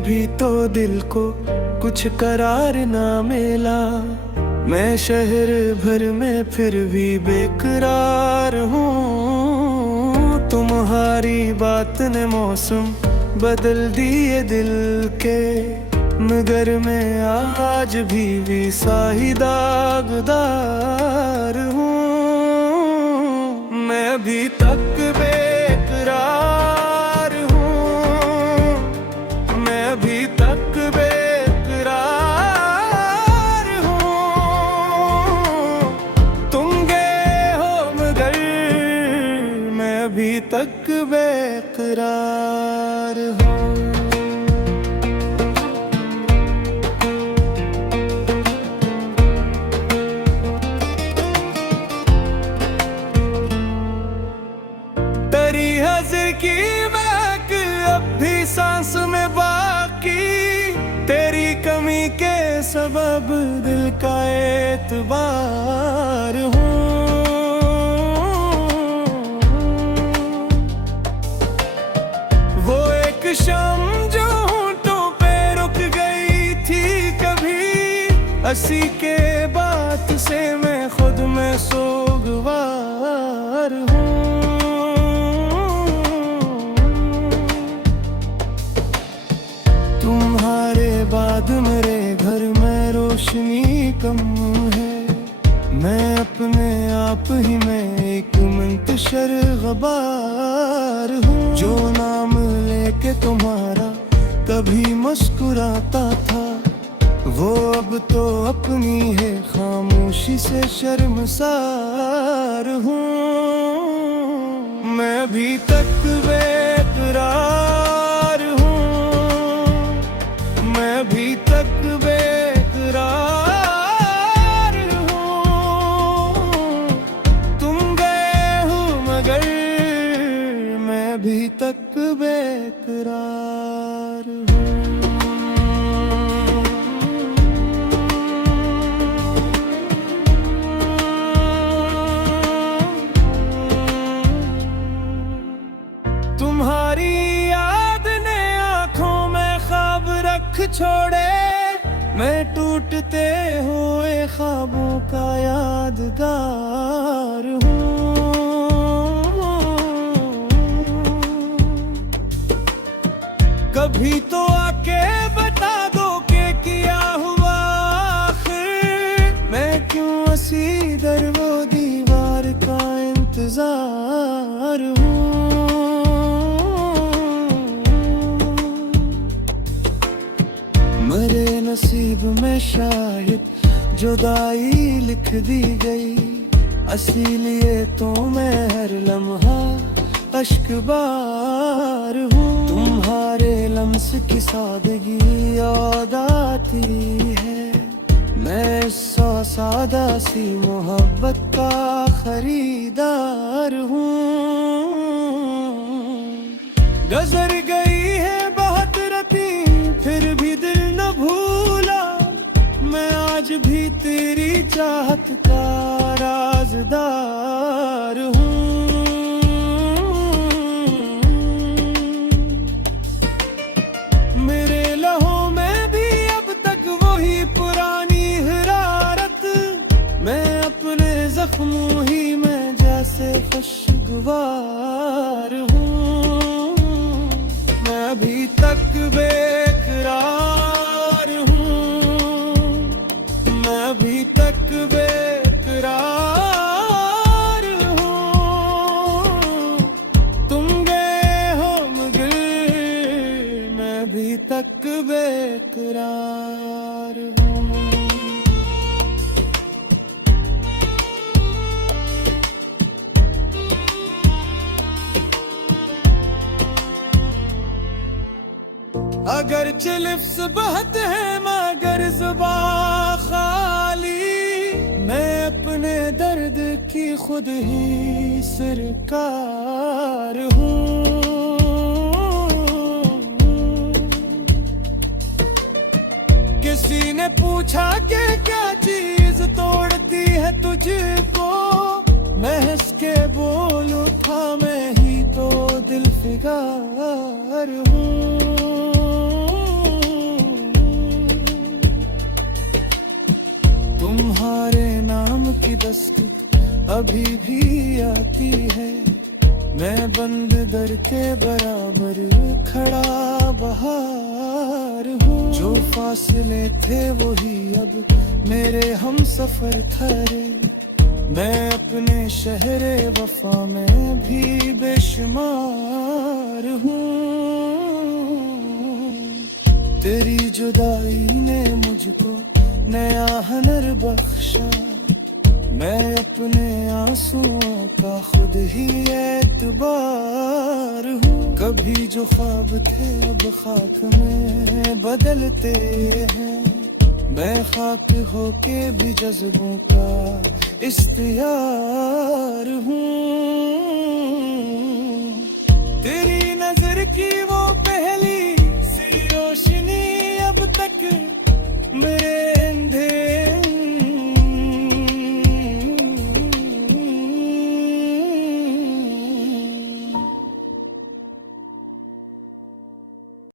भी तो दिल को कुछ करार ना मिला। मैं शहर भर में फिर भी बेकरार हूँ। तुम्हारी बात ने मौसम बदल दिए दिल के, मगर मैं आज भी सा ही दागदार हूँ। मैं अभी तक बेकरार हूँ, मैं अभी तक बेकरार हूँ। तुम गए हो मगर मैं अभी तक बेकरार हूँ। की महक अब भी सांस में बाकी, तेरी कमी के सबब दिल का एतबार हूँ। वो एक शाम जो होंठों पे रुक गई थी कभी, हंसी के बात से मैं खुद में सोगवार हूँ। बाद मेरे घर में रोशनी कम है, मैं अपने आप ही में एक मुंतशर गबार हूँ। जो नाम लेके तुम्हारा कभी मुस्कुराता था, वो अब तो अपनी है खामोशी से शर्मसार हूँ। मैं अभी तक बेकरार हूँ, मैं अभी तक बेकरार हूँ। तुम गए हो मगर मैं अभी तक बेकरार हूँ। तुम्हारी याद ने आँखों में ख्वाब रख छोड़े, मैं टूटते हुए ख्वाबों का यादगार हूँ। कभी तो आके बता दो कि क्या हुआ आखिर, मैं क्यों हंसी दर वो दीवार का इंतजार हूँ। मेरे नसीब में शायद जुदाई लिख दी गई, इसीलिए तो मैं हर लम्हा अश्कबार हूँ। तुम्हारे लम्स की सादगी याद आती है, मैं सौ सादा सी मोहब्बत का खरीदार हूँ। गुजर गई है बहुत रती फिर भी दिल न भूला, मैं आज भी तेरी चाहत का राज़दार हूँ। मेरे लहू में भी अब तक वही पुरानी हरारत, मैं अपने जख्मों ही में जैसे खुशगवार हूँ। मैं अभी तक बेकरार हूँ, मैं अभी तक बेकरार हूँ। तुम गए हो मगर मैं अभी तक बेकरार हूँ। अगर लिफ्ज़ बहते हैं मगर ज़ुबान खाली, मैं अपने दर्द की खुद ही सरकार हूँ। किसी ने पूछा कि क्या चीज तोड़ती है तुझको, मैं हंस के बोलूं था मैं ही तो दिल फिगार हूँ। तुम्हारे नाम की दस्तक अभी भी आती है। मैं बंद दर के बराबर खड़ा बहार हूँ। जो फासले थे वही अब मेरे हम सफर ठहरे। मैं अपने शहरे वफा में भी बेशुमार हूँ। तेरी जुदाई ने मुझको नया हुनर बख्शा। मैं अपने आंसुओं का खुद ही एतबार हूँ। कभी जो ख्वाब थे अब खाक में बदलते हैं। मैं खाक होके भी जज्बों का इख्तियार हूँ।